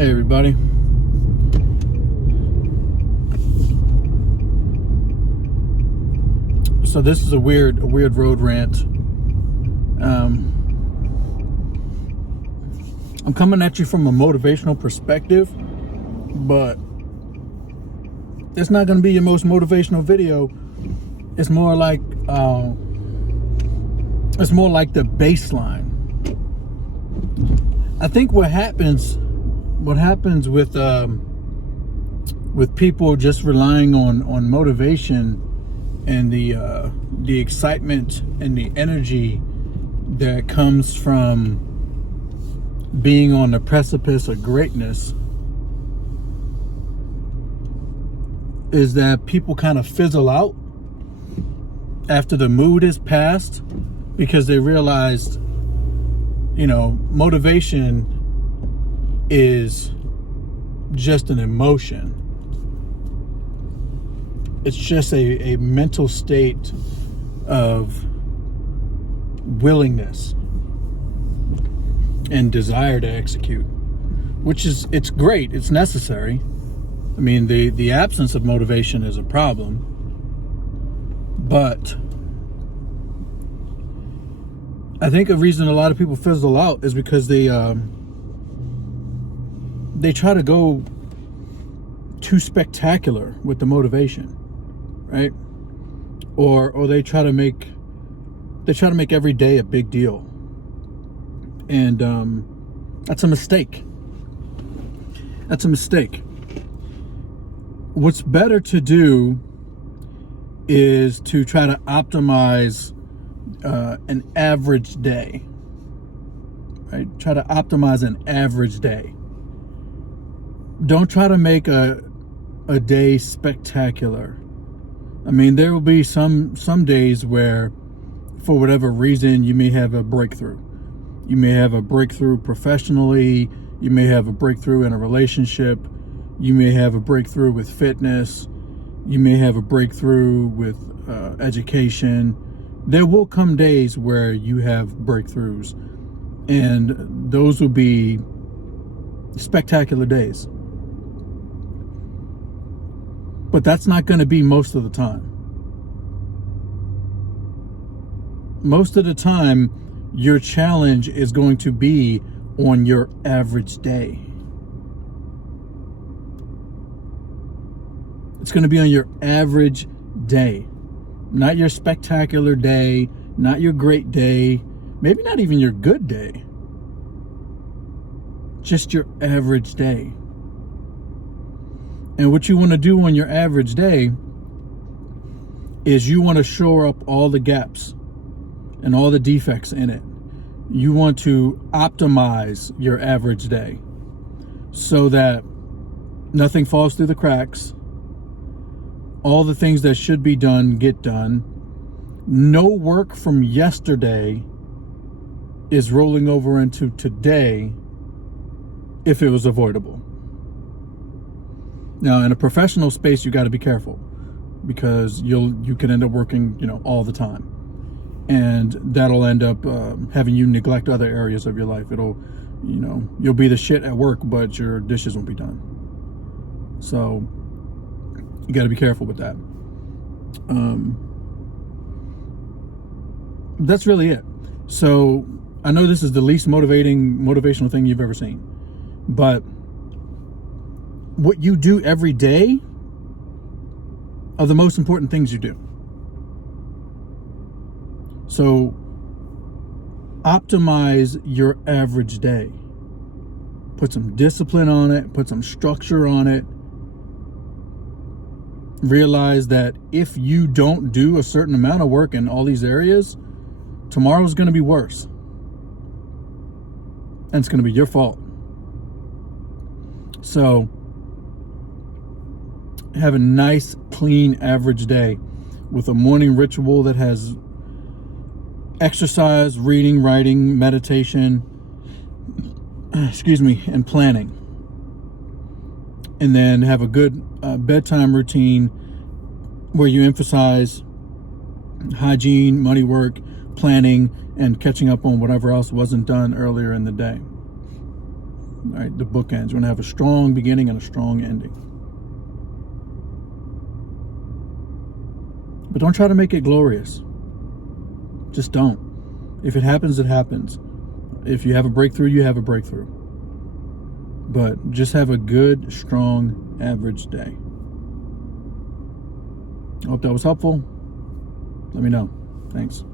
Hey everybody. So this is a weird road rant. I'm coming at you from a motivational perspective, but it's not going to be your most motivational video. It's more like the baseline. I think what happens with people just relying on motivation and the excitement and the energy that comes from being on the precipice of greatness is that people kind of fizzle out after the mood is past, because they realized, motivation is just an emotion. It's just a mental state of willingness and desire to execute, it's great, it's necessary. I mean, the absence of motivation is a problem, but I think a reason a lot of people fizzle out is because they try to go too spectacular with the motivation, right? Or they try to make every day a big deal, and that's a mistake. That's a mistake. What's better to do is to try to optimize an average day, right? Try to optimize an average day. Don't try to make a day spectacular. I mean, there will be some days where, for whatever reason, you may have a breakthrough. You may have a breakthrough professionally. You may have a breakthrough in a relationship. You may have a breakthrough with fitness. You may have a breakthrough with education. There will come days where you have breakthroughs, and those will be spectacular days. But that's not going to be most of the time. Most of the time, your challenge is going to be on your average day. It's going to be on your average day. Not your spectacular day, not your great day, maybe not even your good day. Just your average day. And what you want to do on your average day is you want to shore up all the gaps and all the defects in it. You want to optimize your average day so that nothing falls through the cracks. All the things that should be done get done. No work from yesterday is rolling over into today if it was avoidable. Now, in a professional space, you got to be careful, because you can end up working, all the time, and that'll end up having you neglect other areas of your life. You'll be the shit at work, but your dishes won't be done. So you got to be careful with that. That's really it. So I know this is the least motivational thing you've ever seen, but what you do every day are the most important things you do. So optimize your average day. Put some discipline on it, put some structure on it. Realize that if you don't do a certain amount of work in all these areas, tomorrow's going to be worse. And it's going to be your fault. So have a nice, clean, average day with a morning ritual that has exercise, reading, writing, meditation, and planning. And then have a good bedtime routine where you emphasize hygiene, money work, planning, and catching up on whatever else wasn't done earlier in the day. right? The bookends. You want to have a strong beginning and a strong ending. But don't try to make it glorious. Just don't. If it happens, it happens. If you have a breakthrough, you have a breakthrough. But just have a good, strong, average day. I hope that was helpful. Let me know. Thanks.